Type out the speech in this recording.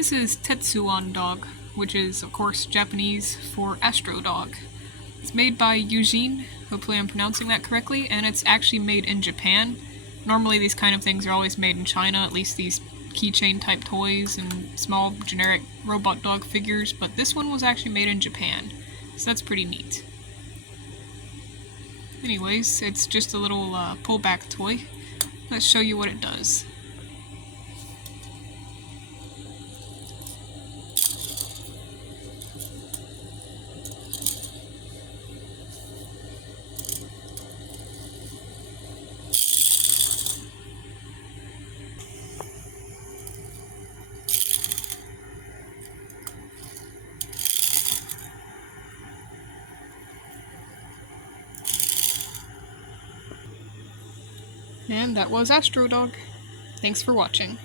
This is Tetsuwan dog, which is, of course, Japanese for Astro dog. It's made by Eugene, hopefully I'm pronouncing that correctly, and it's actually made in Japan. Normally these kind of things are always made in China, at least these keychain type toys and small generic robot dog figures, but this one was actually made in Japan, so that's pretty neat. Anyways, it's just a little pullback toy. Let's show you what it does. And that was Astro Dog. Thanks for watching.